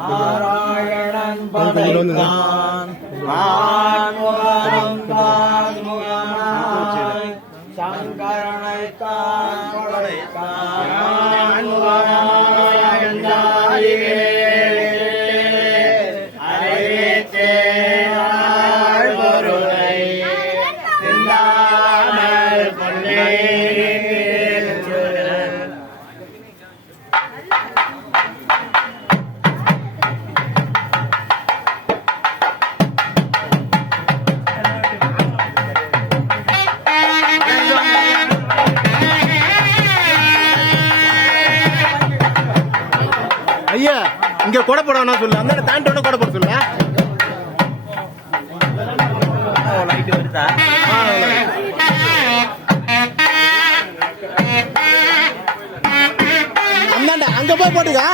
நாராயணன் தான் வான்முகனும் வான்முகனாய் ஐயா இங்க கொடை போடணும் சொல்லு. அந்த தாண்டி ஒண்ணு கொடை போட சொல்லு லைட் வருதா அந்தாண்ட அங்க போய் போட்டுக்கா.